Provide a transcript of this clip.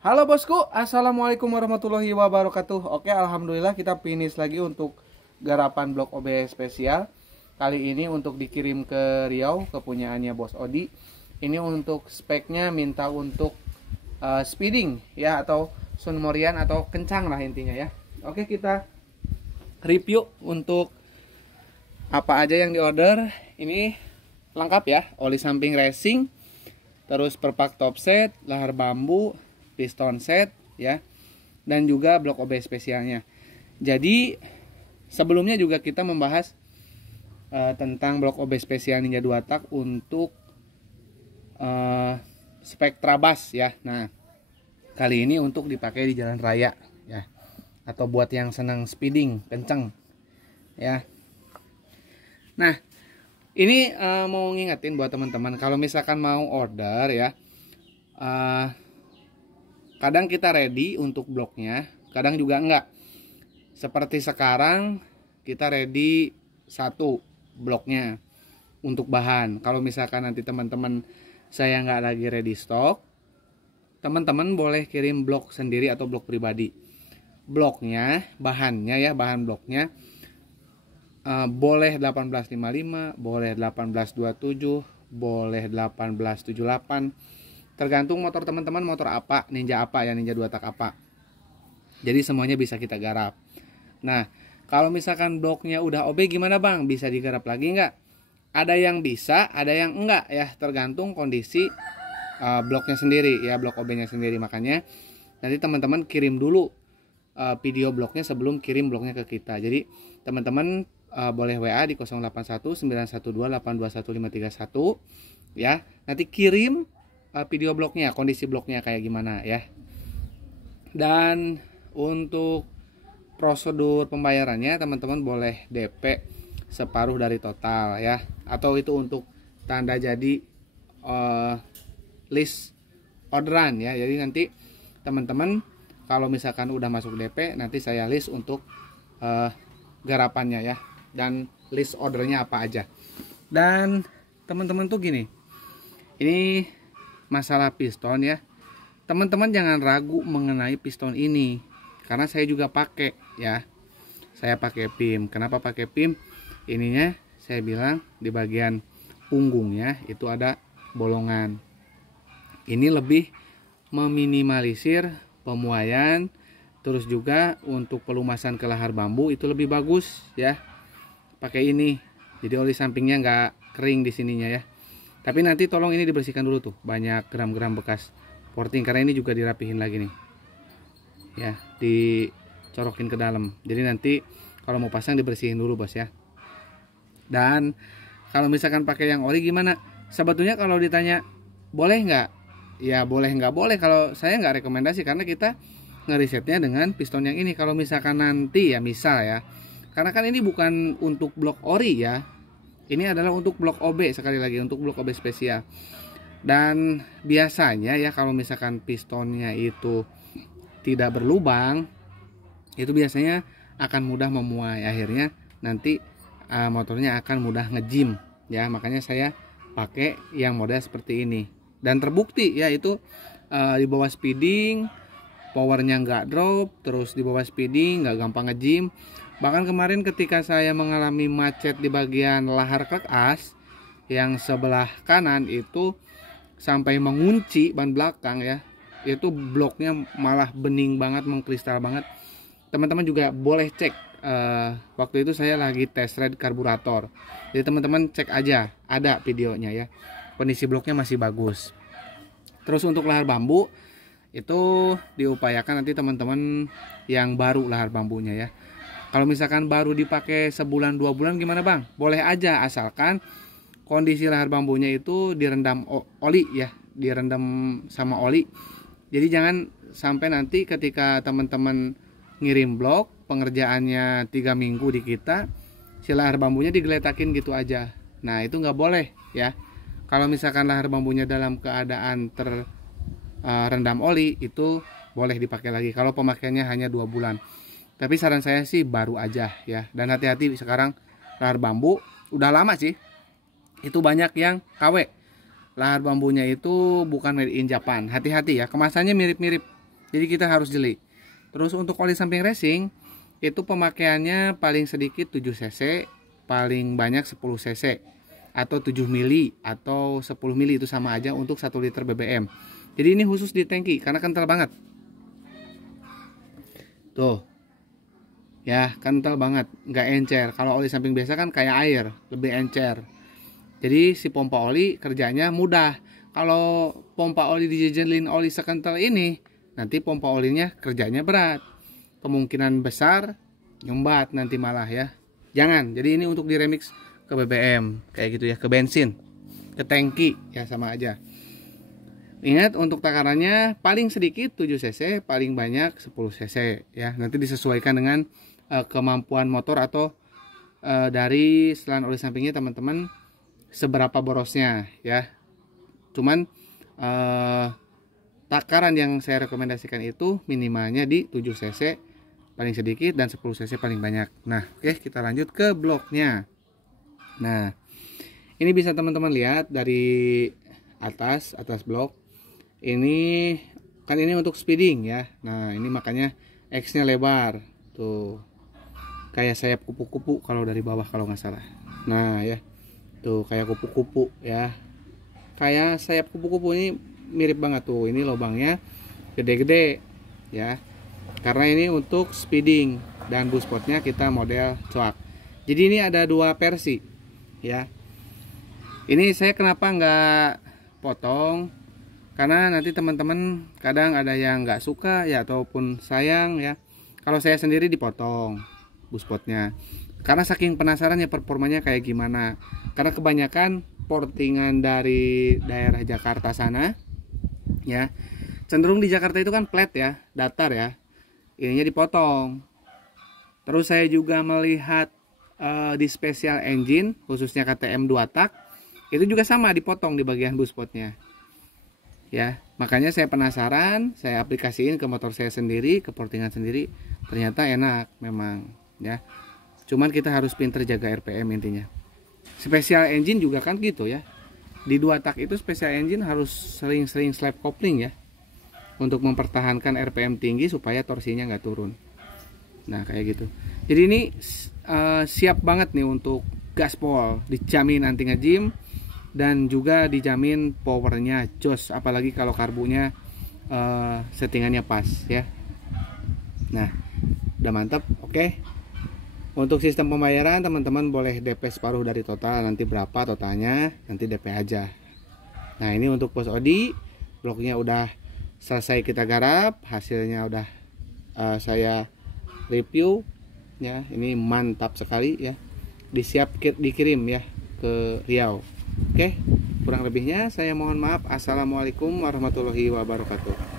Halo bosku, assalamualaikum warahmatullahi wabarakatuh. Oke, alhamdulillah kita finish lagi untuk garapan blok OB spesial. Kali ini untuk dikirim ke Riau, kepunyaannya Bos Odi. Ini untuk speknya minta untuk speeding ya, atau Sun Morian atau kencang lah intinya ya. Oke, kita review untuk apa aja yang diorder. Ini lengkap ya, oli samping racing, terus perpak top set, lahar bambu, piston set ya, dan juga blok OB spesialnya. Jadi sebelumnya juga kita membahas tentang blok OB spesial Ninja 2 tak untuk spek Trabas ya. Nah, kali ini untuk dipakai di jalan raya ya, atau buat yang senang speeding kenceng ya. Nah, ini mau ngingetin buat teman-teman kalau misalkan mau order ya, kadang kita ready untuk bloknya, kadang juga enggak. Seperti sekarang kita ready satu bloknya untuk bahan. Kalau misalkan nanti teman-teman saya nggak lagi ready stock, teman-teman boleh kirim blok sendiri atau blok pribadi. Bloknya, bahannya ya, bahan bloknya boleh 1855, boleh 1827, boleh 1878. Tergantung motor teman-teman, motor apa, Ninja apa ya, Ninja 2 tak apa. Jadi semuanya bisa kita garap. Nah, kalau misalkan bloknya udah OB gimana bang? Bisa digarap lagi nggak? Ada yang bisa, ada yang enggak ya, tergantung kondisi bloknya sendiri ya, blok OB-nya sendiri. Makanya nanti teman-teman kirim dulu video bloknya sebelum kirim bloknya ke kita. Jadi teman-teman boleh WA di 081 912 821 531 ya. Nanti kirim video bloknya, kondisi bloknya kayak gimana ya. Dan untuk prosedur pembayarannya teman-teman boleh DP separuh dari total ya, atau itu untuk tanda jadi list orderan ya. Jadi nanti teman-teman kalau misalkan udah masuk DP, nanti saya list untuk garapannya ya, dan list ordernya apa aja. Dan teman-teman tuh gini, ini masalah piston ya, teman-teman jangan ragu mengenai piston ini, karena saya juga pakai ya. Saya pakai PIM. Kenapa pakai PIM? Ininya saya bilang di bagian punggungnya itu ada bolongan. Ini lebih meminimalisir pemuaian, terus juga untuk pelumasan ke lahar bambu itu lebih bagus ya pakai ini. Jadi oli sampingnya nggak kering di sininya ya. Tapi nanti tolong ini dibersihkan dulu tuh, banyak gram-gram bekas porting, karena ini juga dirapihin lagi nih ya, dicorokin ke dalam. Jadi nanti kalau mau pasang dibersihin dulu bos ya. Dan kalau misalkan pakai yang ori gimana? Sebetulnya kalau ditanya boleh nggak, ya boleh nggak boleh. Kalau saya nggak rekomendasi, karena kita ngerisetnya dengan piston yang ini. Kalau misalkan nanti ya, misal ya, karena kan ini bukan untuk blok ori ya, ini adalah untuk blok OB, sekali lagi untuk blok OB spesial. Dan biasanya ya kalau misalkan pistonnya itu tidak berlubang, itu biasanya akan mudah memuai, akhirnya nanti motornya akan mudah ngejim ya. Makanya saya pakai yang model seperti ini, dan terbukti ya itu di bawah speeding powernya nggak drop, terus di bawah speeding nggak gampang ngejim. Bahkan kemarin ketika saya mengalami macet di bagian lahar klek as yang sebelah kanan itu sampai mengunci ban belakang ya, itu bloknya malah bening banget, mengkristal banget. Teman-teman juga boleh cek, waktu itu saya lagi test ride karburator, jadi teman-teman cek aja, ada videonya ya, kondisi bloknya masih bagus. Terus untuk lahar bambu itu diupayakan nanti teman-teman yang baru lahar bambunya ya. Kalau misalkan baru dipakai sebulan 2 bulan gimana bang? Boleh aja, asalkan kondisi lahar bambunya itu direndam oli ya, direndam sama oli. Jadi jangan sampai nanti ketika teman-teman ngirim blok, pengerjaannya 3 minggu di kita, si lahar bambunya digeletakin gitu aja. Nah itu nggak boleh ya. Kalau misalkan lahar bambunya dalam keadaan terendam oli, itu boleh dipakai lagi kalau pemakaiannya hanya 2 bulan. Tapi saran saya sih baru aja ya. Dan hati-hati, sekarang lahar bambu udah lama sih, itu banyak yang KW. Lahar bambunya itu bukan made in Japan. Hati-hati ya, kemasannya mirip-mirip Jadi kita harus jeli. Terus untuk oli samping racing itu pemakaiannya paling sedikit 7 cc, paling banyak 10 cc atau 7 mili atau 10 mili, itu sama aja untuk 1 liter BBM. Jadi ini khusus di tangki karena kental banget. Tuh. Ya, kental banget, nggak encer. Kalau oli samping biasa kan kayak air, lebih encer. Jadi si pompa oli kerjanya mudah. Kalau pompa oli dijajalin oli sekental ini, nanti pompa olinya kerjanya berat. Kemungkinan besar nyumbat nanti malah ya. Jangan. Jadi ini untuk diremix ke BBM kayak gitu ya, ke bensin, ke tangki ya sama aja. Ingat untuk takarannya paling sedikit 7 cc, paling banyak 10 cc ya. Nanti disesuaikan dengan kemampuan motor atau dari setelan oli sampingnya teman-teman seberapa borosnya ya. Cuman takaran yang saya rekomendasikan itu minimalnya di 7 cc paling sedikit dan 10 cc paling banyak. Nah, oke, kita lanjut ke bloknya. Nah, ini bisa teman-teman lihat dari atas blok. Ini kan ini untuk speeding ya. Nah, ini makanya X-nya lebar. Tuh. Kayak sayap kupu-kupu kalau dari bawah kalau nggak salah. Nah, ya. Tuh kayak kupu-kupu ya, kayak sayap kupu-kupu, ini mirip banget tuh. Ini lubangnya gede-gede ya, karena ini untuk speeding dan boost spotnya kita model coak. Jadi ini ada 2 versi ya. Ini saya kenapa nggak potong, karena nanti teman-teman kadang ada yang nggak suka ya ataupun sayang ya kalau saya sendiri dipotong boost spotnya, karena saking penasaran ya performanya kayak gimana. Karena kebanyakan portingan dari daerah Jakarta sana ya, cenderung di Jakarta itu kan flat ya, datar ya, ininya dipotong. Terus saya juga melihat di special engine khususnya KTM 2 tak itu juga sama, dipotong di bagian boost spotnya ya. Makanya saya penasaran, saya aplikasiin ke motor saya sendiri, ke portingan sendiri, ternyata enak memang ya. Cuman kita harus pinter jaga RPM intinya. Special engine juga kan gitu ya. Di 2 tak itu special engine harus sering-sering slap coupling ya, untuk mempertahankan RPM tinggi supaya torsinya nggak turun. Nah kayak gitu. Jadi ini siap banget nih untuk gaspol, dijamin anti ngejim dan juga dijamin powernya jos, apalagi kalau karbunya settingannya pas ya. Nah udah mantap. Oke. Untuk sistem pembayaran teman-teman boleh DP separuh dari total, nanti berapa totalnya nanti DP aja. Nah ini untuk pos Odi, bloknya udah selesai kita garap, hasilnya udah saya review ya. Ini mantap sekali ya, disiap dikirim ya ke Riau. Oke, kurang lebihnya saya mohon maaf. Assalamualaikum warahmatullahi wabarakatuh.